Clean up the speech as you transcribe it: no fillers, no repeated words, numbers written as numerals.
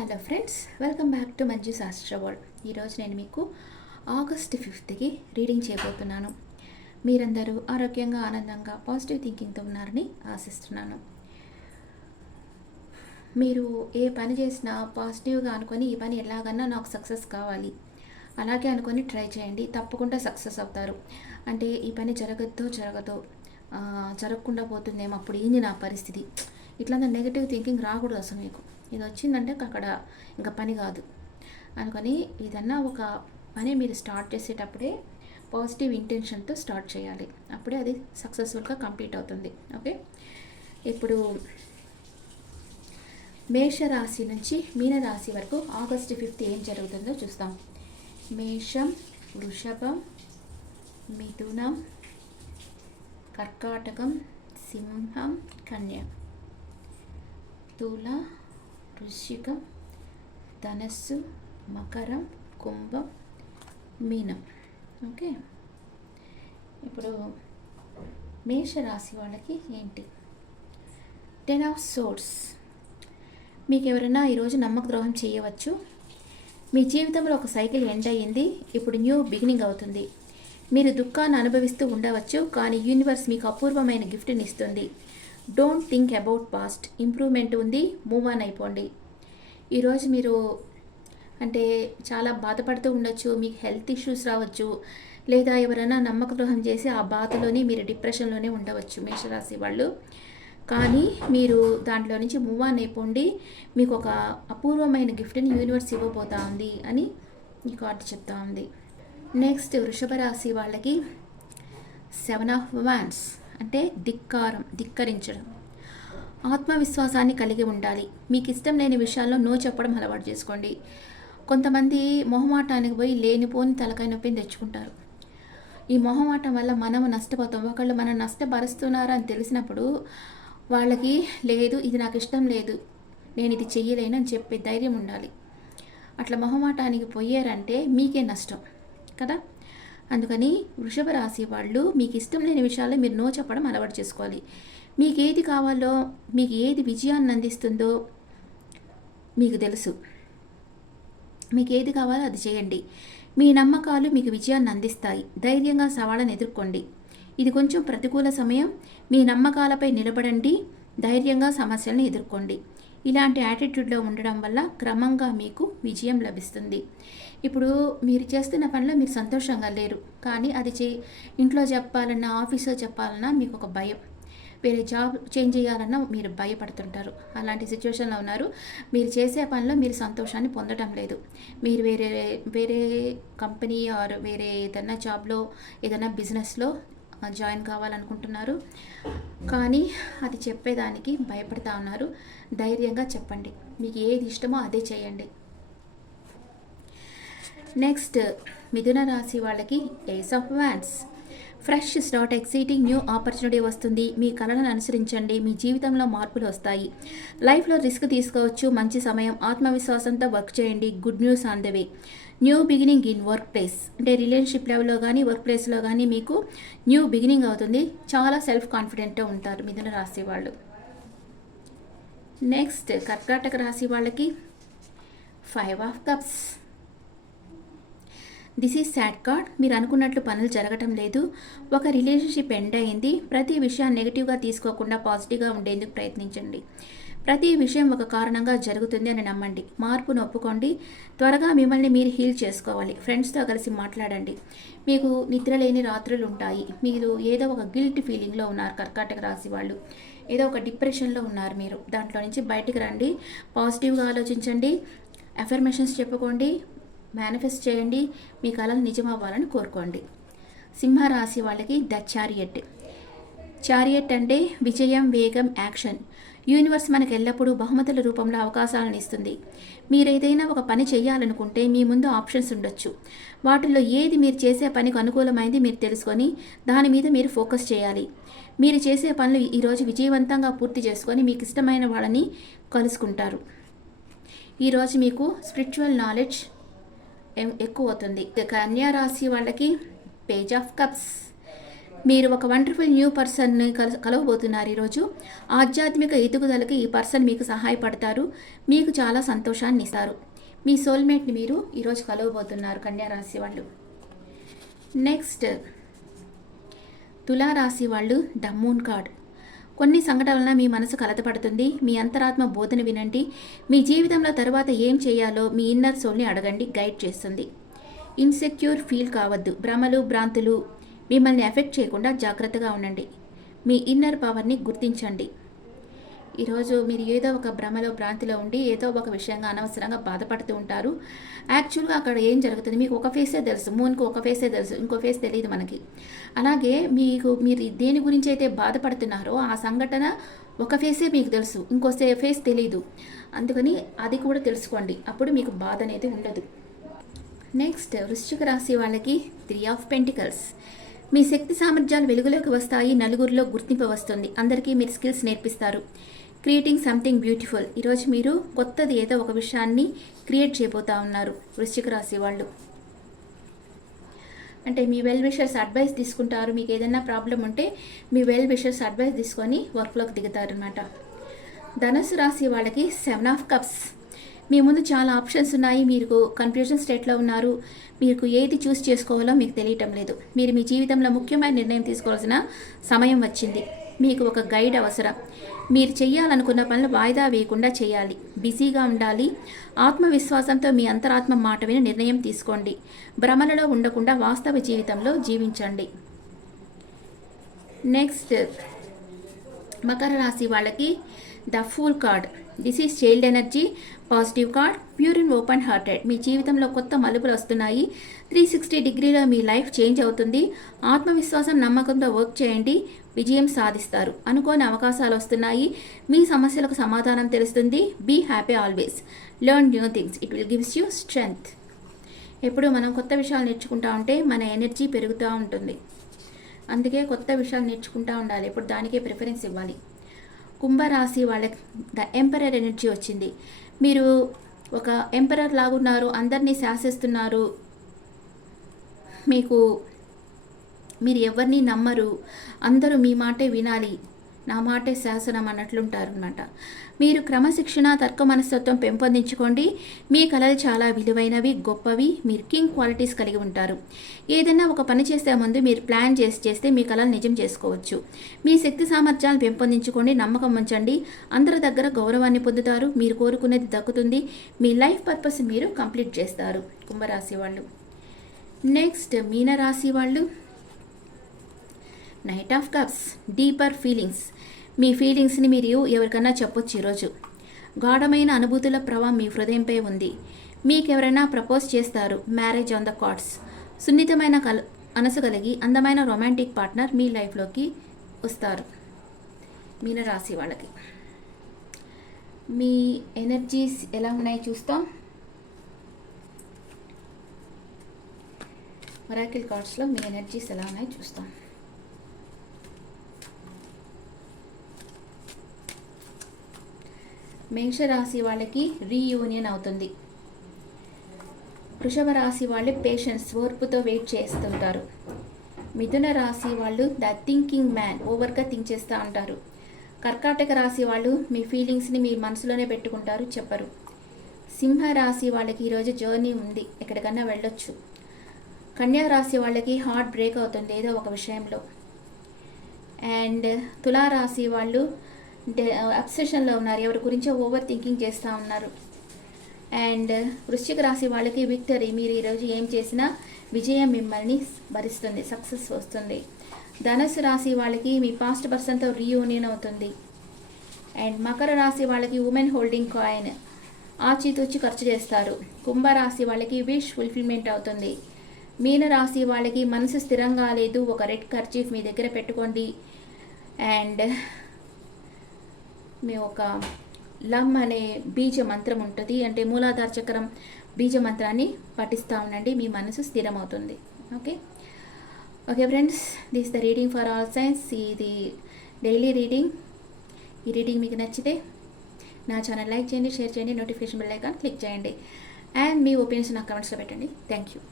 Hello friends, welcome back to Manju శాస్త్ర world. ఈరోజు నేను మీకు ఆగస్ట్ 5కి రీడింగ్ చేయబోతున్నాను. మీరందరూ ఆరోగ్యంగా, ఆనందంగా, పాజిటివ్ థింకింగ్తో ఉన్నారని ఆశిస్తున్నాను. మీరు ఏ పని చేసినా పాజిటివ్గా అనుకొని ఈ పని ఎలాగన్నా నాకు సక్సెస్ కావాలి అలాగే అనుకొని ట్రై చేయండి. తప్పకుండా సక్సెస్ అవుతారు. అంటే ఈ పని జరగకుండా పోతుందేమో, అప్పుడు ఏంది నా పరిస్థితి, ఇట్లా నెగిటివ్ థింకింగ్ రాకూడదు. అసలు మీకు ఇది వచ్చిందంటే అక్కడ ఇంకా పని కాదు అనుకొని ఏదన్నా ఒక పని మీరు స్టార్ట్ చేసేటప్పుడే పాజిటివ్ ఇంటెన్షన్తో స్టార్ట్ చేయాలి. అప్పుడే అది సక్సెస్ఫుల్గా కంప్లీట్ అవుతుంది. ఓకే, ఇప్పుడు మేషరాశి నుంచి మీనరాశి వరకు ఆగస్టు 5 ఏం జరుగుతుందో చూస్తాం. మేషం, వృషభం, మిథునం, కర్కాటకం, సింహం, కన్య, తుల, వృశ్చికం, ధనస్సు, మకరం, కుంభం, మీనం. ఓకే, ఇప్పుడు మేషరాశి వాళ్ళకి ఏంటి? 10 ఆఫ్ సోర్డ్స్. మీకు ఎవరైనా ఈరోజు నమ్మక ద్రోహం చేయవచ్చు. మీ జీవితంలో ఒక సైకిల్ ఎండ్ అయ్యింది, ఇప్పుడు న్యూ బిగినింగ్ అవుతుంది. మీరు దుఃఖాన్ని అనుభవిస్తూ ఉండవచ్చు, కానీ యూనివర్స్ మీకు అపూర్వమైన గిఫ్ట్ని ఇస్తుంది. Don't think about past, improvement ఉంది, మూవ్ ఆన్ అయిపోండి. ఈరోజు మీరు అంటే చాలా బాధపడుతూ ఉండొచ్చు, మీకు హెల్త్ ఇష్యూస్ రావచ్చు, లేదా ఎవరైనా నమ్మక ద్రోహం చేసి ఆ బాధలోనే మీరు డిప్రెషన్లోనే ఉండవచ్చు మేషరాశి వాళ్ళు. కానీ మీరు దాంట్లో నుంచి మూవ్ ఆన్ అయిపోండి. మీకు ఒక అపూర్వమైన గిఫ్ట్ని యూనివర్స్ ఇవ్వబోతా ఉంది అని ఈ కార్డు చెప్తా ఉంది. నెక్స్ట్ వృషభ రాశి వాళ్ళకి 7 ఆఫ్ వాండ్స్ అంటే ధిక్కరించడం. ఆత్మవిశ్వాసాన్ని కలిగి ఉండాలి. మీకు ఇష్టం లేని విషయాల్లో నో చెప్పడం అలవాటు చేసుకోండి. కొంతమంది మొహమాటానికి పోయి లేనిపోని తలకాయ నొప్పిని తెచ్చుకుంటారు. ఈ మొహమాటం వల్ల మనము నష్టపోతాం. ఒకళ్ళు మనం నష్టపరుస్తున్నారా అని తెలిసినప్పుడు వాళ్ళకి లేదు, ఇది నాకు ఇష్టం లేదు, నేను ఇది చెయ్యలేను అని చెప్పే ధైర్యం ఉండాలి. అట్లా మొహమాటానికి పోయారంటే మీకే నష్టం కదా. అందుకని వృషభ రాశి వాళ్ళు మీకు ఇష్టం లేని విషయాల్లో మీరు నో చెప్పడం అలవాటు చేసుకోవాలి. మీకు ఏది కావాలో, మీకు ఏది విజయాన్ని అందిస్తుందో మీకు తెలుసు. మీకు ఏది కావాలో అది చేయండి. మీ నమ్మకాలు మీకు విజయాన్ని అందిస్తాయి. ధైర్యంగా సవాళ్ళను ఎదుర్కోండి. ఇది కొంచెం ప్రతికూల సమయం. మీ నమ్మకాలపై నిలబడండి. ధైర్యంగా సమస్యలను ఎదుర్కోండి. ఇలాంటి యాటిట్యూడ్లో ఉండడం వల్ల క్రమంగా మీకు విజయం లభిస్తుంది. ఇప్పుడు మీరు చేస్తున్న పనిలో మీరు సంతోషంగా లేరు, కానీ అది ఇంట్లో చెప్పాలన్నా, ఆఫీస్లో చెప్పాలన్నా మీకు ఒక భయం. వేరే జాబ్ చేంజ్ చేయాలన్నా మీరు భయపడుతుంటారు. అలాంటి సిచ్యువేషన్లో ఉన్నారు. మీరు చేసే పనిలో మీరు సంతోషాన్ని పొందడం లేదు. మీరు వేరే కంపెనీ ఆర్ వేరే ఏదైనా జాబ్లో, ఏదైనా బిజినెస్లో జాయిన్ కావాలనుకుంటున్నారు, కానీ అది చెప్పేదానికి భయపడతా ఉన్నారు. ధైర్యంగా చెప్పండి. మీకు ఏది ఇష్టమో అదే చేయండి. నెక్స్ట్ మిథున రాశి వాళ్ళకి ace of wands. Fresh start, exciting new opportunity వస్తుంది. మీ కళలను అనుసరించండి. మీ జీవితంలో మార్పులు వస్తాయి. లైఫ్లో రిస్క్ తీసుకోవచ్చు. మంచి సమయం. ఆత్మవిశ్వాసంతో వర్క్ చేయండి. Good news on the way. New beginning in work place అంటే రిలేషన్షిప్ లెవెల్లో కానీ వర్క్ ప్లేస్లో కానీ మీకు న్యూ బిగినింగ్ అవుతుంది. చాలా సెల్ఫ్ కాన్ఫిడెంట్గా ఉంటారు మిథున రాశి వాళ్ళు. నెక్స్ట్ కర్కాటక రాశి వాళ్ళకి 5 of cups. This is sad card. మీరు అనుకున్నట్లు పనులు జరగటం లేదు. ఒక రిలేషన్షిప్ ఎండ్ అయింది. ప్రతి విషయాన్ని నెగిటివ్గా తీసుకోకుండా పాజిటివ్గా ఉండేందుకు ప్రయత్నించండి. ప్రతి విషయం ఒక కారణంగా జరుగుతుంది అని నమ్మండి. మార్పును ఒప్పుకోండి. త్వరగా మిమ్మల్ని మీరు హీల్ చేసుకోవాలి. ఫ్రెండ్స్తో కలిసి మాట్లాడండి. మీకు నిద్ర లేని రాత్రులు ఉంటాయి. మీరు ఏదో ఒక గిల్ట్ ఫీలింగ్లో ఉన్నారు కర్కాటక రాశి వాళ్ళు. ఏదో ఒక డిప్రెషన్లో ఉన్నారు. మీరు దాంట్లో నుంచి బయటికి రండి. పాజిటివ్గా ఆలోచించండి. అఫర్మేషన్స్ చెప్పుకోండి. మేనిఫెస్ట్ చేయండి. మీ కళలు నిజమవ్వాలని కోరుకోండి. సింహరాశి వాళ్ళకి ద చారియట్ అంటే విజయం, వేగం, యాక్షన్. యూనివర్స్ మనకు ఎల్లప్పుడూ బహుమతుల రూపంలో అవకాశాలను ఇస్తుంది. మీరు ఏదైనా ఒక పని చేయాలనుకుంటే మీ ముందు ఆప్షన్స్ ఉండొచ్చు. వాటిల్లో ఏది మీరు చేసే పనికి అనుకూలమైంది మీరు తెలుసుకొని దాని మీద మీరు ఫోకస్ చేయాలి. మీరు చేసే పనులు ఈరోజు విజయవంతంగా పూర్తి చేసుకొని మీకు ఇష్టమైన వాళ్ళని కలుసుకుంటారు. ఈరోజు మీకు స్పిరిచువల్ నాలెడ్జ్ ఎక్కువ అవుతుంది. కన్యా రాశి వాళ్ళకి పేజ్ ఆఫ్ కప్స్. మీరు ఒక వండర్ఫుల్ న్యూ పర్సన్ని కలవబోతున్నారు ఈరోజు. ఆధ్యాత్మిక ఎదుగుదలకి ఈ పర్సన్ మీకు సహాయపడతారు, మీకు చాలా సంతోషాన్ని ఇస్తారు. మీ సోల్మేట్ని మీరు ఈరోజు కలవబోతున్నారు కన్యారాశి వాళ్ళు. నెక్స్ట్ తులారాశి వాళ్ళు ద మూన్ కార్డ్. కొన్ని సంఘటనల మీ మనసు కలతపడుతుంది. మీ అంతరాత్మ బోధన వినండి. మీ జీవితంలో తర్వాత ఏం చేయాలో మీ ఇన్నర్ సోల్ని అడగండి, గైడ్ చేస్తుంది. ఇన్సెక్యూర్ ఫీల్ కావద్దు. భ్రమలు భ్రాంతులు మిమ్మల్ని ఎఫెక్ట్ చేయకుండా జాగ్రత్తగా ఉండండి. మీ ఇన్నర్ పవర్ని గుర్తించండి. ఈరోజు మీరు ఏదో ఒక భ్రమలో భ్రాంతిలో ఉండి ఏదో ఒక విషయంగా అనవసరంగా బాధపడుతూ ఉంటారు. యాక్చువల్గా అక్కడ ఏం జరుగుతుంది మీకు ఒక ఫేసే తెలుసు, మూన్కి ఒక ఫేసే తెలుసు, ఇంకో ఫేస్ తెలియదు మనకి. అలాగే మీరు దేని గురించి అయితే బాధపడుతున్నారో ఆ సంఘటన ఒక ఫేసే మీకు తెలుసు, ఇంకో ఫేస్ తెలియదు. అందుకని అది కూడా తెలుసుకోండి, అప్పుడు మీకు బాధ అనేది ఉండదు. నెక్స్ట్ వృశ్చిక రాశి వాళ్ళకి 3 ఆఫ్ పెంటికల్స్. మీ శక్తి సామర్థ్యాలు వెలుగులోకి వస్తాయి, నలుగురిలో గుర్తింపు వస్తుంది, అందరికీ మీరు స్కిల్స్ నేర్పిస్తారు. Creating something beautiful. ఈరోజు మీరు కొత్తది ఏదో ఒక విషయాన్ని క్రియేట్ చేయబోతా ఉన్నారు వృశ్చిక రాశి వాళ్ళు. అంటే మీ వెల్ విషర్స్ అడ్వైస్ తీసుకుంటారు. మీకు ఏదైనా ప్రాబ్లం ఉంటే మీ వెల్ విషర్స్ అడ్వైస్ తీసుకొని వర్క్లోకి దిగుతారు అనమాట. ధనుసు రాశి వాళ్ళకి 7 ఆఫ్ కప్స్. మీ ముందు చాలా ఆప్షన్స్ ఉన్నాయి, మీరు కన్ఫ్యూజన్ స్టేట్లో ఉన్నారు. మీకు ఏది చూస్ చేసుకోవాలో మీకు తెలియటం లేదు. మీరు మీ జీవితంలో ముఖ్యమైన నిర్ణయం తీసుకోవాల్సిన సమయం వచ్చింది. మీకు ఒక గైడ్ అవసరం. మీరు చేయాలనుకున్న పనులు వాయిదా వేయకుండా చేయాలి, బిజీగా ఉండాలి. ఆత్మవిశ్వాసంతో మీ అంతరాత్మ మాట విని నిర్ణయం తీసుకోండి. భ్రమలలో ఉండకుండా వాస్తవ జీవితంలో జీవించండి. నెక్స్ట్ మకర రాశి వాళ్ళకి the fool card. This is child energy, positive card, pure and open hearted. మీ జీవితంలో కొత్త మలుపులు వస్తున్నాయి. 360 డిగ్రీలో మీ లైఫ్ చేంజ్ అవుతుంది. ఆత్మవిశ్వాసం నమ్మకంతో వర్క్ చేయండి, విజయం సాధిస్తారు. అనుకోని అవకాశాలు వస్తున్నాయి. మీ సమస్యలకు సమాధానం తెలుస్తుంది. Be happy always. Learn new things, it will gives you strength. ఎప్పుడు మనం కొత్త విషయాలు నేర్చుకుంటూ ఉంటే మన ఎనర్జీ పెరుగుతూ ఉంటుంది. అందుకే కొత్త విషయాలు నేర్చుకుంటూ ఉండాలి, ఇప్పుడు దానికే ప్రిఫరెన్స్ ఇవ్వాలి. కుంభరాశి వాళ్ళకి ద ఎంపరర్ ఎనర్జీ వచ్చింది. మీరు ఒక ఎంపరర్ లాగున్నారు, అందరినీ శాసిస్తున్నారు. మీరు ఎవరిని నమ్మరు, అందరూ మీ మాటే వినాలి, నా మాటే శాసనం అన్నట్లుంటారు అనమాట. మీరు క్రమశిక్షణ, తర్క మనస్తత్వం పెంపొందించుకోండి. మీ కళలు చాలా విలువైనవి, గొప్పవి. మీరు కింగ్ క్వాలిటీస్ కలిగి ఉంటారు. ఏదైనా ఒక పని చేసే ముందు మీరు ప్లాన్ చేస్తే మీ కళలు నిజం చేసుకోవచ్చు. మీ శక్తి సామర్థ్యాలు పెంపొందించుకోండి, నమ్మకం ఉంచండి. అందరి దగ్గర గౌరవాన్ని పొందుతారు. మీరు కోరుకునేది దక్కుతుంది. మీ లైఫ్ పర్పస్ మీరు కంప్లీట్ చేస్తారు కుంభరాశి వాళ్ళు. నెక్స్ట్ మీనరాశి వాళ్ళు knight of cups, deeper feelings. మీ ఫీలింగ్స్ని మీరు ఎవరికైనా చెప్పొచ్చు ఈరోజు. గాఢమైన అనుభూతుల ప్రభావం మీ హృదయంపై ఉంది. మీకు ఎవరైనా ప్రపోజ్ చేస్తారు. Marriage on the cards. సున్నితమైన మనసు కలిగి అందమైన రొమాంటిక్ పార్ట్నర్ మీ లైఫ్లోకి వస్తారు మీనరాశి వాళ్ళకి. మీ ఎనర్జీస్ ఎలా ఉన్నాయి చూస్తాం. ఒరాకిల్ కార్డ్స్లో మీ ఎనర్జీస్ ఎలా ఉన్నాయి చూస్తాం. మేషరాశి వాళ్ళకి రీయూనియన్ అవుతుంది. వృషభ రాశి వాళ్ళు పేషెన్స్, ఓర్పుతో వెయిట్ చేస్తుంటారు. మిథున రాశి వాళ్ళు ద థింకింగ్ మ్యాన్, ఓవర్గా థింక్ చేస్తూ ఉంటారు. కర్కాటక రాశి వాళ్ళు మీ ఫీలింగ్స్ని మీ మనసులోనే పెట్టుకుంటారు, చెప్పరు. సింహ రాశి వాళ్ళకి ఈరోజు జర్నీ ఉంది, ఎక్కడికన్నా వెళ్ళొచ్చు. కన్యా రాశి వాళ్ళకి హార్ట్ బ్రేక్ అవుతుంది ఏదో ఒక విషయంలో. అండ్ తులారాశి వాళ్ళు అబ్సెషన్లో ఉన్నారు, ఎవరి గురించో ఓవర్ థింకింగ్ చేస్తూ ఉన్నారు. అండ్ వృశ్చిక రాశి వాళ్ళకి విక్టరీ, మీరు ఈరోజు ఏం చేసినా విజయం మిమ్మల్ని భరిస్తుంది, సక్సెస్ వస్తుంది. ధనుసు రాశి వాళ్ళకి మీ పాస్ట్ పర్సన్తో రీయూనియన్ అవుతుంది. అండ్ మకర రాశి వాళ్ళకి ఉమెన్ హోల్డింగ్ కాయిన్, ఆచితూచి ఖర్చు చేస్తారు. కుంభరాశి వాళ్ళకి విష్ ఫుల్ఫిల్మెంట్ అవుతుంది. మీన రాశి వాళ్ళకి మనసు స్థిరంగా లేదు, ఒక రెడ్ కర్చీఫ్ మీ దగ్గర పెట్టుకోండి. అండ్ మీ ఒక లమ్ అనే బీజ మంత్రం ఉంటుంది, అంటే మూలాధార చక్రం బీజ మంత్రాన్ని పఠిస్తూ ఉండండి, మీ మనసు స్థిరమవుతుంది. Okay friends, this the reading for all signs. ఇది డైలీ రీడింగ్. ఈ రీడింగ్ మీకు నచ్చితే నా ఛానల్ లైక్ చేయండి, షేర్ చేయండి, నోటిఫికేషన్ బెల్ ఐకాన్ క్లిక్ చేయండి. అండ్ మీ ఒపీనియన్స్ నా కమెంట్స్లో పెట్టండి. Thank you.